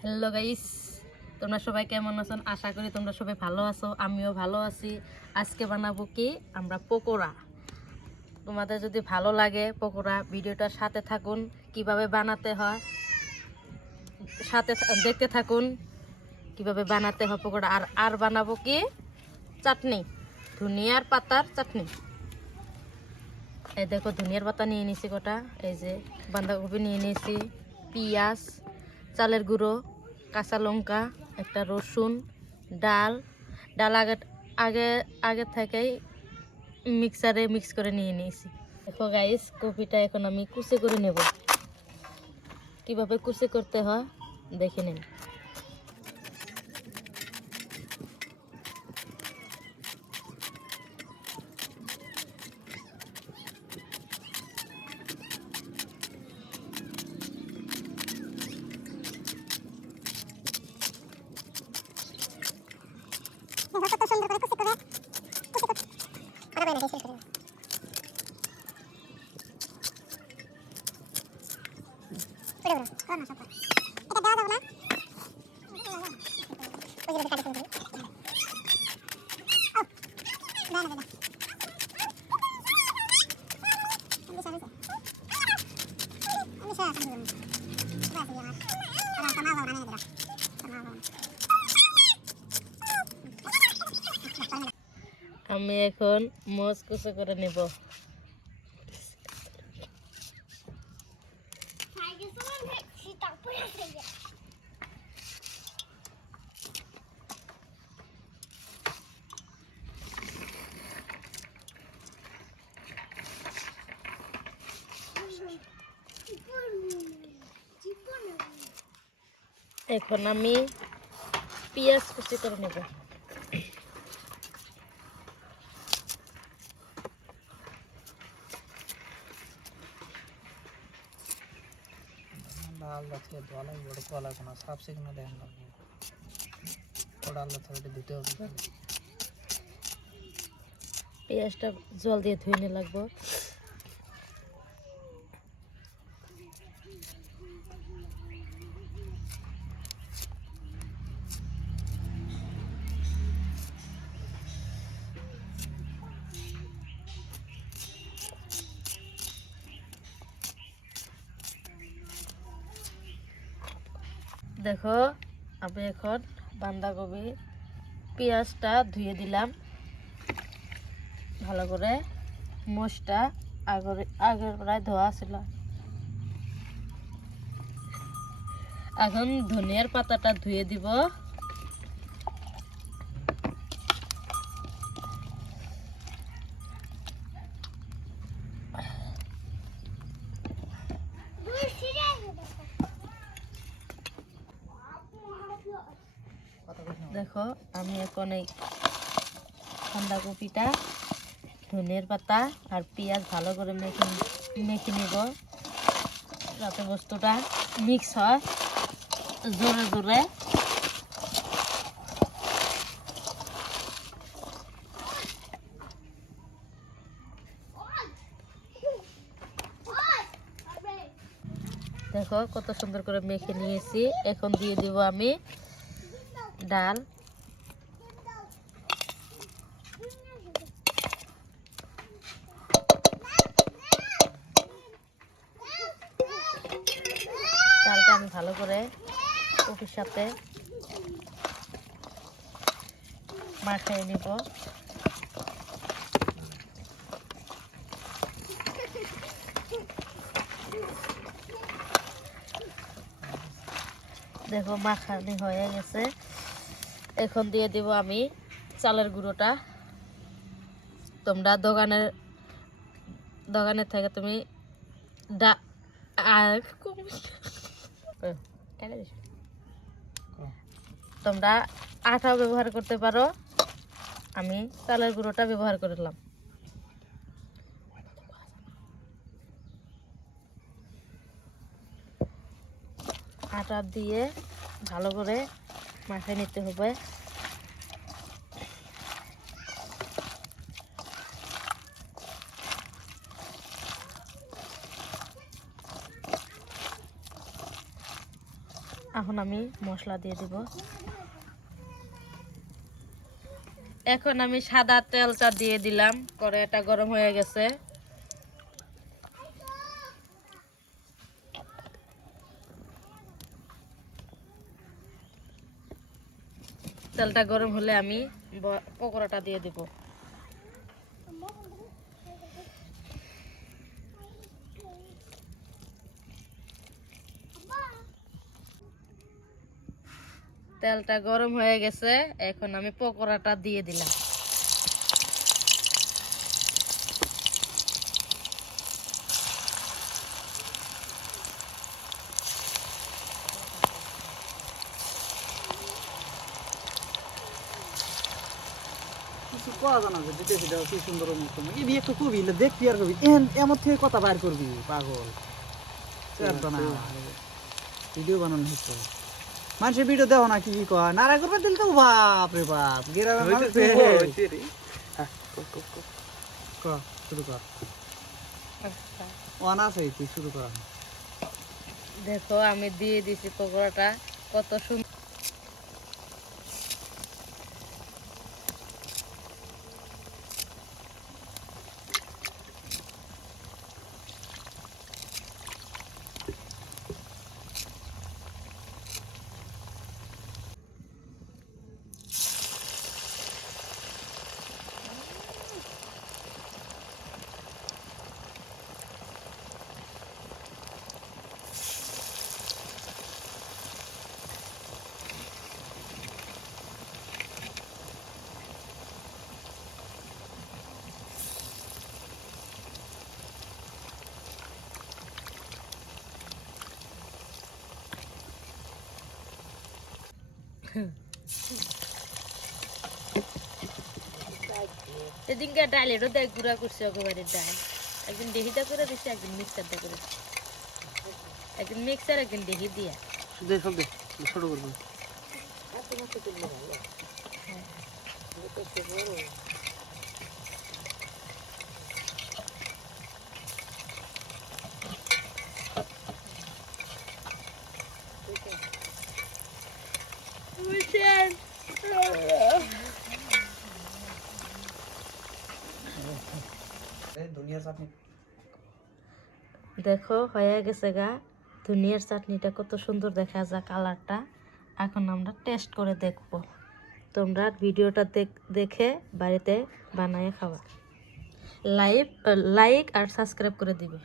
Hello guys, তোমরা সবাই কেমন আছো? আশা করি তোমরা সবাই ভালো আছো, আমিও ভালো আছি। আজকে বানাবো কি আমরা পকোড়া। তোমাদের যদি ভালো লাগে পকোড়া, ভিডিওটার সাথে থাকুন, কিভাবে বানাতে হয় দেখতে থাকুন, কিভাবে বানাতে হয় পকোড়া। আর বানাবো কি চাটনি, ধনিয়ার পাতার চাটনি। এই দেখো ধনিয়ার পাতা নিয়ে নিয়েছি কটা, এই যে বাঁধাকপি নিয়ে নিয়েছি, পেঁয়াজ, চালের গুঁড়ো, কাঁচা লঙ্কা, একটা রসুন, ডাল আগে আগে আগে থেকেই মিক্সারে মিক্স করে নিয়ে নিয়েছি। দেখো গাইস, কপিটা এখন আমি কুচি করে নেব। কিভাবে কুচি করতে হয় দেখে নিন। আমি এখন মজ কুচি করে নেব। এখন আমি পেঁয়াজ কুচি করে নেব। আলাদা থেকে ধোয়া লাগবে, ওটা ধোয়া লাগবে না, সাফ সিকুনো দেখেন লাগবে, ওটা আলাদা থেকে ধুতে হবে। পেঁয়াজটা জল দিয়ে ধুয়ে নিয়ে লাগবো। দেখো আমি এখন বাঁধাকপি পেঁয়াজটা ধুয়ে দিলাম ভালো করে। মোষটা আগের প্রায় ধোয়া ছিল। এখন ধনিয়ার পাতাটা ধুয়ে দিব। দেখো আমি এখন এই বাঁধাকপিটা, ধনিয়ার পাতা আর পেঁয়াজ ভালো করে মেখে নেব, যাতে বস্তুটা মিক্স হয় জোরে জোরে। দেখো কত সুন্দর করে মেখে নিয়েছি। এখন দিয়ে দিব আমি ডাল। ডালটা আমি ভালো করে কপির সাথে মাখিয়ে নিব। দেখো মাখানি হয়ে গেছে। এখন দিয়ে দিব আমি চালের গুঁড়োটা। তোমরা দোকানের থেকে তুমি তোমরা আটাও ব্যবহার করতে পারো, আমি চালের গুঁড়োটা ব্যবহার করলাম। আটা দিয়ে ভালো করে মাখিয়ে নিতে হবে। এখন আমি মশলা দিয়ে দিব। এখন আমি সাদা তেলটা দিয়ে দিলাম, কড়াইটা গরম হয়ে গেছে। তেলটা গরম হলে আমি পকোড়াটা দিয়ে দিব। তেলটা গরম হয়ে গেছে, এখন আমি পকোড়াটা দিয়ে দিলাম। কিছু কোয়া জানা যে দিতে সেটা কি সুন্দর মতো এই বিয়ে একটু কবি দেখবি আর কবি এমন থেকে কথা বাইর করবি পাগল ভিডিও বানানো হচ্ছে মানুষের ভিডিও দেখো না কি কি কয় নারা করবে দিল তো বাপ রে বাপ গ্রামের মানুষ শুরু কর ওয়ান আছে তুই শুরু কর। দেখো আমি দিয়ে দিছি পকোড়াটা, কত সুন্দর। এদিনকে ডালেরও দেয় গুঁড়া করছে, একেবারে ডাল একদিন দেহিটা করে দিচ্ছে, একদিন মিক্সারটা করে দিচ্ছে, একদিন মিক্সার একদিন দেহি দিয়া। ছোট করবো দুনিয়ার চাটনি দেখো হয়ে গেছে গা, ধনিয়ার চাটনিটা কত সুন্দর দেখা যায় কালারটা। এখন আমরা টেস্ট করে দেখব। তোমরা ভিডিওটা দেখে বাড়িতে বানায় খাওয়া। লাইক আর সাবস্ক্রাইব করে দিবে।